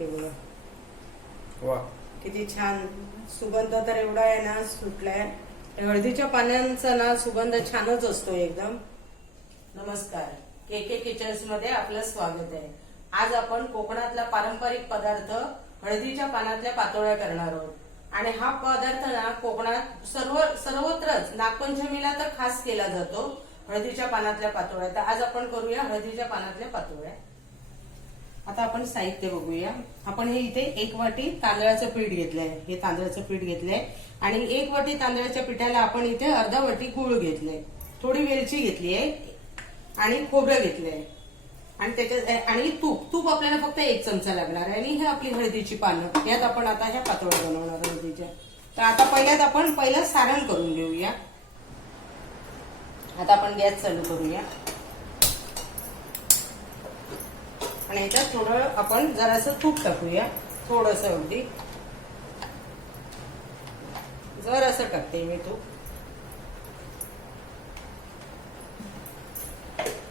हे बघा, वा किती छान सुगंध तर एवढा आहे ना सुटलाय. हळदीच्या पानांचा ना सुगंध छानच असतो एकदम. नमस्कार, KK किचन्स मध्ये आपलं स्वागत आहे. आज आपण कोकणातला पारंपरिक पदार्थ हळदीच्या पानातल्या पातोळ्या करणार आहोत. आणि हा पदार्थ ना कोकणात सर्वत्रच नागपंचमीला तर खास केला जातो, हळदीच्या पानातल्या पातोळ्या. तर आज आपण करूया हळदीच्या पानातल्या पातोळ्या. आता आपण साहित्य बघूया. आपण हे इथे 1 वाटी तांदळाचं पीठ घेतलंय. हे तांदळाचं पीठ घेतलंय आणि 1 वाटी तांदळाच्या पिठाला आपण इथे अर्धा वाटी गूळ घेतलंय, थोडी वेलची घेतली आहे आणि खोबरं घेतलंय आणि त्याच्यात आणि तूप आपल्याला फक्त 1 चमचा लागणार आहे. आणि हे आपली हळदीची पानं, यात आपण आता ह्या पातोळ्या बनवणार हळदीच्या. तर आता पहिलं सारण करून घेऊया. आता आपण गॅस चालू करूया आणि याच्यात थोडं आपण जरासं तूप टाकूया, थोडंसं, अगदी जरासं टाकते मी तूप.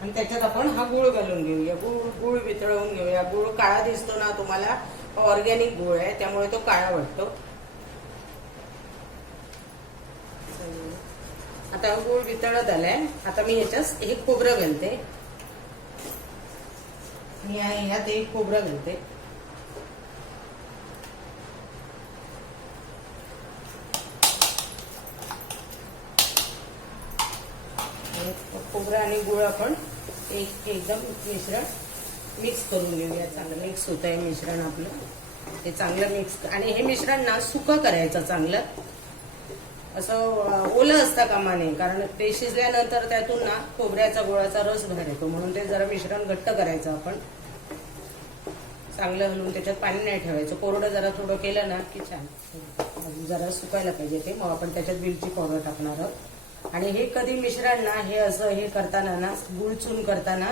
आणि त्याच्यात आपण हा गूळ घालून घेऊया. गूळ वितळवून घेऊया. गूळ काळा दिसतो ना तुम्हाला, ऑर्गॅनिक गूळ आहे त्यामुळे तो काळा वाटतो. आता गूळ वितळत आलाय. आता मी ह्याच्यात हे खोबरं घालते. मी ह्यात एक खोबरं घालते. खोबरं आणि गुळ आपण एकदम मिश्रण मिक्स करून घेऊया. चांगलं मिक्स होत आहे मिश्रण आपलं, ते चांगलं मिक्स. आणि हे मिश्रण ना सुकं करायचं, चांगलं असं ओलं असता कामा नये, कारण ते शिजल्यानंतर त्यातून ना खोबऱ्याचा गुळाचा रस बाहेर येतो. म्हणून ते जरा मिश्रण घट्ट करायचं आपण, चांगलं हलवून. त्याच्यात पाणी नाही ठेवायचं. कोरडं जरा थोडं केलं ना की छान. जरा सुकायला पाहिजे ते. मग आपण त्याच्यात वेलची पावडर टाकणार आहोत. आणि हे कधी मिश्रण ना हे असं हे करताना ना, गुळ चून करताना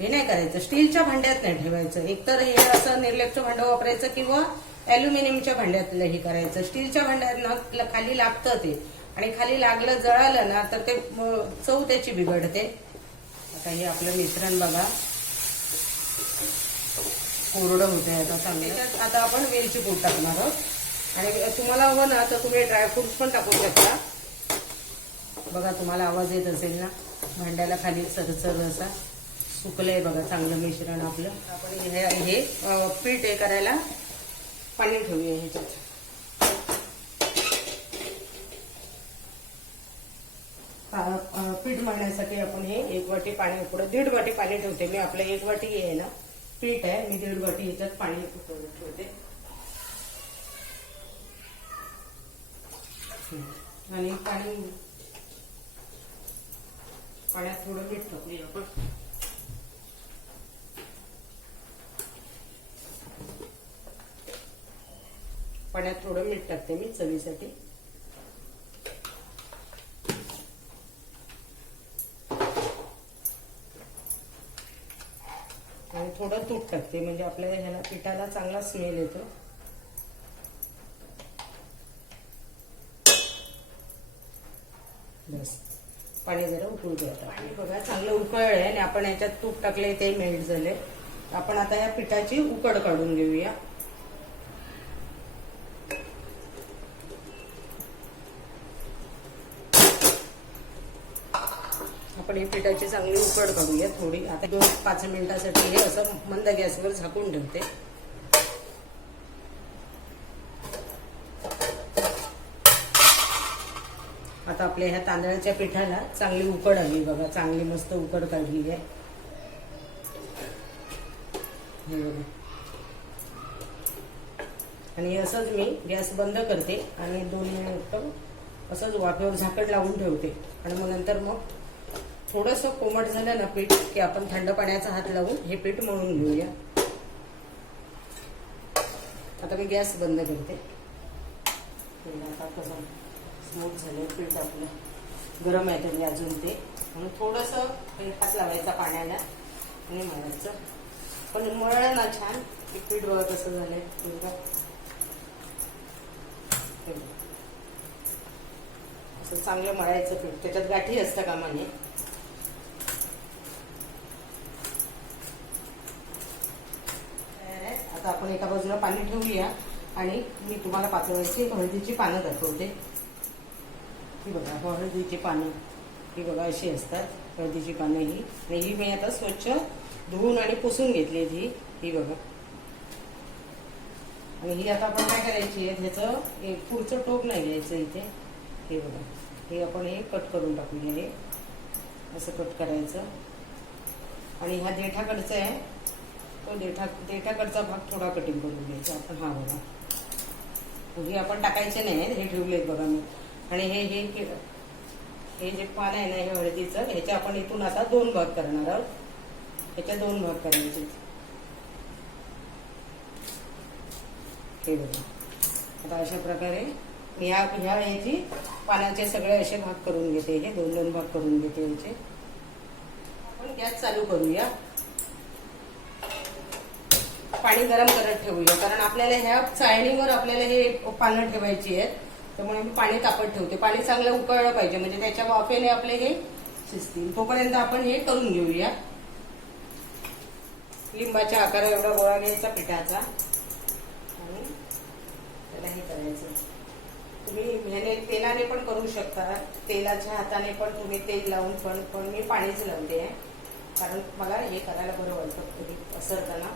हे नाही करायचं, स्टीलच्या भांड्यात नाही ठेवायचं. एकतर हे असं निर्लेपचं भांडं वापरायचं किंवा अॅल्युमिनियमच्या भांड्यातलं हे करायचं. स्टीलच्या भांड्यात ना खाली लागतं ते, आणि खाली लागलं, जळालं ना तर ते चव त्याची बिघडते. आता हे आपलं मिश्रण बघा कोरडं होतंय आता चांगलं. आता आपण वेलची पूड टाकणार आहोत. आणि तुम्हाला हवं ना तर तुम्ही ड्रायफ्रुट्स पण टाकू शकता. बघा तुम्हाला आवाज येत असेल ना, भांड्याला खाली सरसर असा सुकलंय बघा चांगलं मिश्रण आपलं. आपण हे पीठ हे करायला पाणी ठेवूया ह्याच्यात. पीठ मळण्यासाठी आपण हे 1 वाटी पाणी, पुढे 1.5 वाटी पाणी ठेवते मी. आपलं 1 वाटी आहे ना पीठ आहे, मी 1.5 वाटी ह्याच्यात पाणी ठेवते. आणि पाण्यात थोडं मीठ टाकूया आपण. पाण्यात थोडं मीठ टाकते मी चवीसाठी. आणि थोडं तूप टाकते, म्हणजे आपल्या ह्याला पिठाला चांगला स्मेल येतो. बस, पाणी जरा उकळू द्या. पाणी बघा चांगलं उकळलंय आणि आपण याच्यात तूप टाकले, ते मेल्ट झाले. आपण आता या पिठाची उकड काढून घेऊया. आपण या पिठाची चांगली उकड काढूया थोडी. आता 2-5 मिनिटासाठी हे असं मंद गॅसवर झाकून ठेवते. आता आपल्या ह्या तांदळाच्या पिठाला चांगली उकड आली बघा, चांगली मस्त उकड काढली आहे. आणि असंच मी गॅस बंद करते आणि 2 मिनिट असंच वाफेवर झाकण लावून ठेवते. आणि मग नंतर मग थोडंसं कोमट झालं ना पीठ की आपण थंड पाण्याचा हात लावून हे पीठ मळून घेऊया. आता मी गॅस बंद करते. आता कसं स्मूथ झालं पीठ आपलं, गरम आहे तरी अजून ते, म्हणून थोडंसं हात लावायचा पाण्याला आणि मळायचं. पण मळलं ना छान की पीठ बघा कसं झालंय. असं चांगलं मळायचं पीठ, त्याच्यात गाठी असतं कामा नये. आता आपण एका बाजूला पाणी ठेवूया आणि मी तुम्हाला पातोळ्याची हळदीची पानं दाखवते. ही बघा हळदीची पानं, ही बघा अशी असतात हळदीची पानं ही. आणि ही मी आता स्वच्छ धुवून आणि पुसून घेतली ही बघा. आणि ही आता आपण काय करायची आहे, ह्याचं एक पुढचं टोक नाही घ्यायचं इथे. हे बघा, हे आपण हे कट करून टाकूया. हे असं कट करायचं. आणि हा देठाकडचा आहे, तो देठाकडचा भाग थोडा कटिंग करून घ्यायचा आपण. हा बघा, हे आपण टाकायचे नाही, हे ठेवलेत बघा मी. आणि हे जे पान आहे ना हे हळदीचं, ह्याचे आपण इथून आता 2 भाग करणार आहोत. ह्याच्या 2 भाग करायचे. हे बघा, आता अशा प्रकारे ह्याची पानाचे सगळे असे भाग करून घेते. हे 2-2 भाग करून घेते याचे. आपण गॅस चालू करूया, पाणी गरम करत ठेवूया, कारण आपल्याला ह्या चाळणीवर आपल्याला हे पानं ठेवायची आहेत. त्यामुळे मी पाणी तापत ठेवते. पाणी चांगलं उकळलं पाहिजे, म्हणजे त्याच्या वाफेने आपले हे शिजतील. तोपर्यंत आपण हे करून घेऊया. लिंबाच्या आकारा एवढा गोळा घ्यायचा पिठाचा आणि त्याला हे करायचं. तुम्ही ह्याने तेलाने पण करू शकता, तेलाच्या हाताने पण तुम्ही तेल लावून पण मी पाणीच लावते आहे, कारण मला हे करायला बरं वाटतं पसरताना.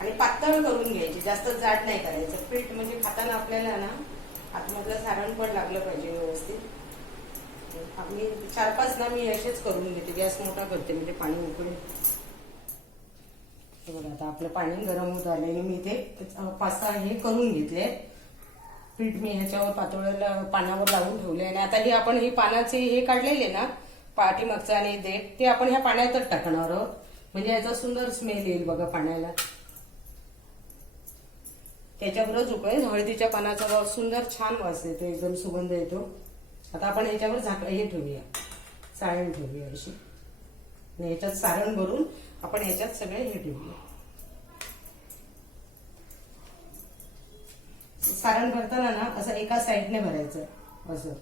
आणि पातळ करून घ्यायची, जास्त जाड नाही करायचं. पीठ म्हणजे खाताना आपल्याला ना आतमधलं सारण पण लागलं पाहिजे व्यवस्थित. मी 4-5 ना मी असेच करून घेते. गॅस मोठा करते म्हणजे पाणी उकळेल. बघा, आता आपलं पाणी गरम होत आले. मी इथे 5-6 हे करून घेतले पीठ. मी ह्याच्यावर पातोळ्याला पानावर लावून ठेवले. आणि आता हे आपण हे पानाचे हे काढलेले ना पाठीमागचं आणि देठ, ते आपण ह्या पाण्यातच टाकणार आहोत. म्हणजे याचा सुंदर स्मेल येईल बघा पाण्याला. त्याच्यावरच उकळेल. हळदीच्या पानाचा सुंदर छान वास येतो, एकदम सुगंध येतो. आता आपण ह्याच्यावर हे ठेवूया, सारण ठेवूया अशी. आणि ह्याच्यात सारण भरून आपण ह्याच्यात सगळे हे ठेवूया. सारण भरताना ना असं एका साईडने भरायचं, असं.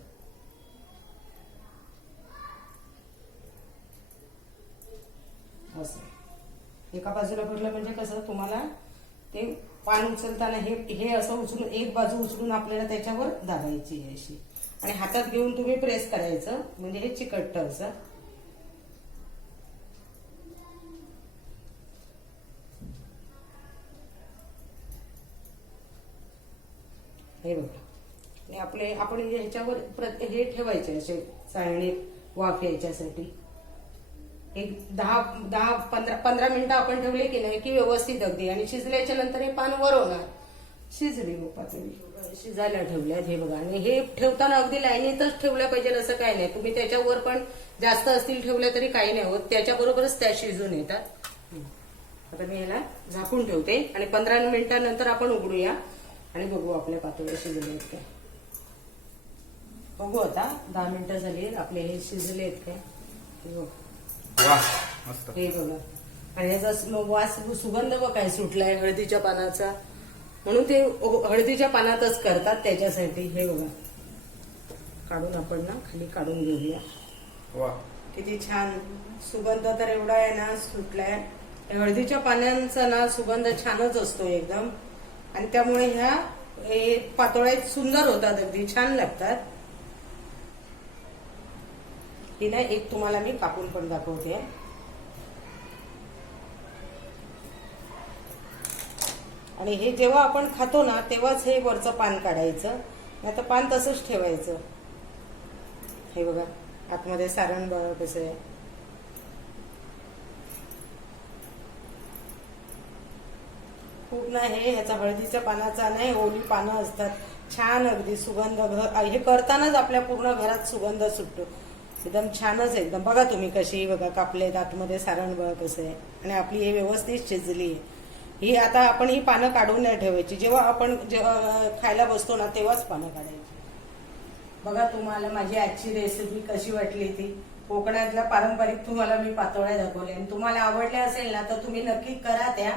असं एका बाजूला भरलं म्हणजे कसं तुम्हाला ते पान उचलताना हे असं उचलून एक बाजू उचलून आपल्याला त्याच्यावर दाबायची आहे अशी. आणि हातात घेऊन तुम्ही प्रेस करायचं, म्हणजे हे चिकटतं असं. हे बघा, आणि आपण ह्याच्यावर हे ठेवायचे असे चाळणी वाफ यायच्यासाठी. एक 10-15 मिनिटं आपण ठेवले की नाही की व्यवस्थित अगदी. आणि शिजल्याच्या नंतर हे पान वर होणार. शिजली पातळी शिजायला ठेवल्यात हे बघा. आणि हे ठेवताना अगदी लाईनीतच ठेवलं पाहिजे असं काही नाही. तुम्ही त्याच्यावर पण जास्त असतील ठेवल्या तरी काही नाही होत, त्याच्याबरोबरच त्या शिजून येतात. आता मी ह्याला झाकून ठेवते आणि 15 मिनिटांनंतर आपण उघडूया आणि बघू आपल्या पातोळ्या शिजले आहेत काय. बघू आता 10 मिनिटं झाली आपले हे शिजले आहेत काय. हे बघा, आणि ह्याचा वास सुगंध बघ काय सुटलाय हळदीच्या पानाचा. म्हणून ते हळदीच्या पानातच करतात त्याच्यासाठी. हे बघा, काढून आपण ना खाली काढून घेऊया. किती छान सुगंध तर एवढा आहे ना सुटलाय. हळदीच्या पानांचा ना सुगंध छानच असतो एकदम. आणि त्यामुळे ह्या पातोळ्या सुंदर होतात, अगदी छान लागतात. ही ना एक तुम्हाला मी कापून पण दाखवते. आणि हे जेव्हा आपण खातो ना तेव्हाच हे वरचं पान काढायचं, नाही तर पान तसंच ठेवायचं. हे बघा आतमध्ये सारण बघा कसं आहे. खूप ना ह्याचा हळदीच्या पानाचा नाही, ओली पानं असतात छान, अगदी सुगंध. हे करतानाच आपल्या पूर्ण घरात सुगंध सुटतो. एकदम छानच एकदम. बघा तुम्ही कशी बघा कापलेत, आतमध्ये सारण बघा कसं आहे. आणि आपली हे व्यवस्थित शिजली आहे. ही आता आपण ही पानं काढून नाही ठेवायची. जेव्हा आपण खायला बसतो ना तेव्हाच पानं काढायची. बघा तुम्हाला माझी आजची रेसिपी कशी वाटली ती. कोकणातल्या पारंपरिक तुम्हाला मी पातोळ्या दाखवल्या. आणि तुम्हाला आवडल्या असेल ना तर तुम्ही नक्की करा त्या.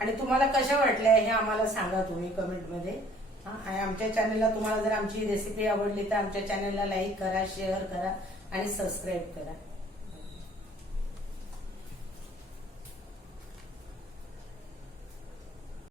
आणि तुम्हाला कशा वाटल्या हे आम्हाला सांगा तुम्ही कमेंटमध्ये. आणि आमच्या चॅनलला तुम्हाला जर आमची रेसिपी आवडली तर आमच्या चॅनलला लाईक करा, शेअर करा आणि सबस्क्राईब करा.